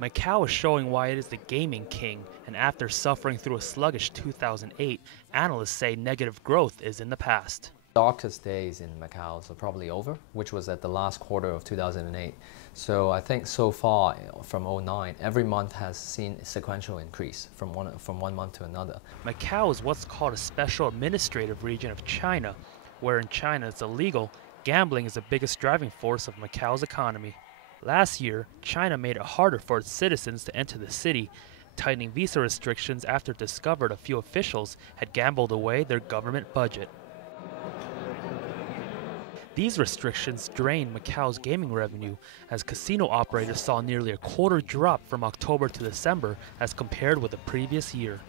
Macau is showing why it is the gaming king, and after suffering through a sluggish 2008, analysts say negative growth is in the past. Darkest days in Macau are probably over, which was at the last quarter of 2008. So I think so far from 2009, every month has seen a sequential increase from one month to another. Macau is what's called a special administrative region of China, where in China it's illegal, gambling is the biggest driving force of Macau's economy. Last year, China made it harder for its citizens to enter the city, tightening visa restrictions after it discovered a few officials had gambled away their government budget. These restrictions drained Macau's gaming revenue, as casino operators saw nearly a quarter drop from October to December as compared with the previous year.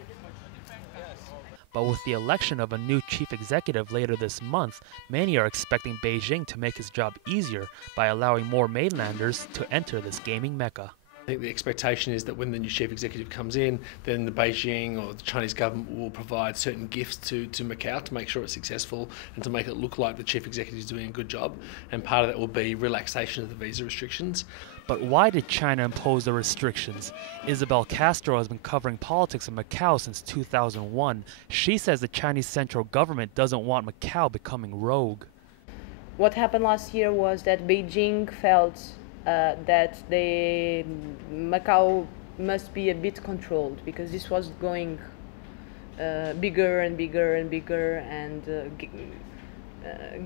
But with the election of a new chief executive later this month, many are expecting Beijing to make his job easier by allowing more mainlanders to enter this gaming mecca. I think the expectation is that when the new chief executive comes in, then the Beijing or the Chinese government will provide certain gifts to Macau to make sure it's successful and to make it look like the chief executive is doing a good job. And part of that will be relaxation of the visa restrictions. But why did China impose the restrictions? Isabel Castro has been covering politics in Macau since 2001. She says the Chinese central government doesn't want Macau becoming rogue. What happened last year was that Beijing felt that Macau must be a bit controlled, because this was going bigger and bigger and bigger, and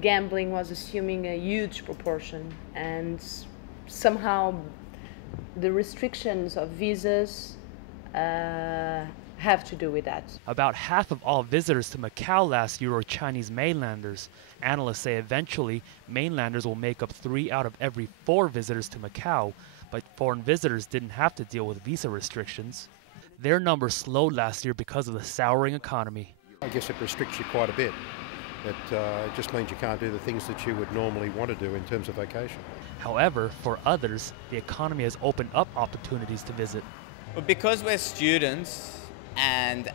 gambling was assuming a huge proportion, and somehow the restrictions of visas have to do with that. About half of all visitors to Macau last year were Chinese mainlanders. Analysts say eventually mainlanders will make up 3 out of every 4 visitors to Macau, but foreign visitors didn't have to deal with visa restrictions. Their numbers slowed last year because of the souring economy. I guess it restricts you quite a bit. It just means you can't do the things that you would normally want to do in terms of vacation. However, for others, the economy has opened up opportunities to visit. Well, because we're students and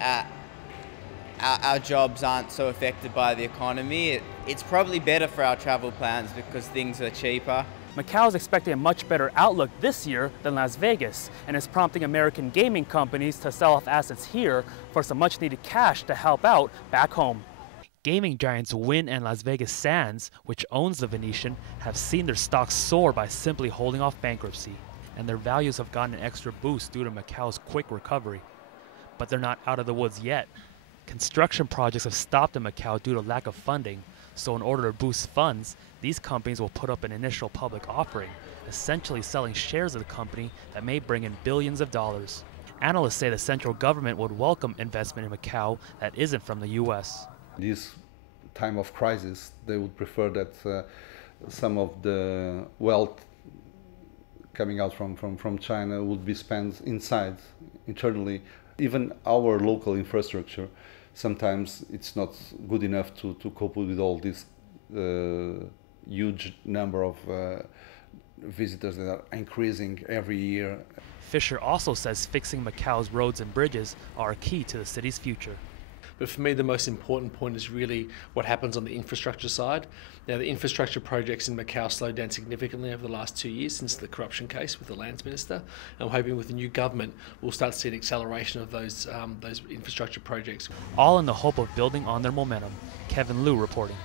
our jobs aren't so affected by the economy, it's probably better for our travel plans because things are cheaper. Macau is expecting a much better outlook this year than Las Vegas, and is prompting American gaming companies to sell off assets here for some much needed cash to help out back home. Gaming giants Wynn and Las Vegas Sands, which owns the Venetian, have seen their stocks soar by simply holding off bankruptcy, and their values have gotten an extra boost due to Macau's quick recovery. But they're not out of the woods yet. Construction projects have stopped in Macau due to lack of funding, so in order to boost funds, these companies will put up an initial public offering, essentially selling shares of the company that may bring in billions of dollars. Analysts say the central government would welcome investment in Macau that isn't from the U.S. This time of crisis, they would prefer that some of the wealth coming out from China would be spent internally. Even our local infrastructure, sometimes it's not good enough to cope with all this huge number of visitors that are increasing every year. Fisher also says fixing Macau's roads and bridges are key to the city's future. But for me, the most important point is really what happens on the infrastructure side. Now, the infrastructure projects in Macau slowed down significantly over the last 2 years since the corruption case with the lands minister. And I'm hoping with the new government, we'll start to see an acceleration of those infrastructure projects. All in the hope of building on their momentum. Kevin Liu reporting.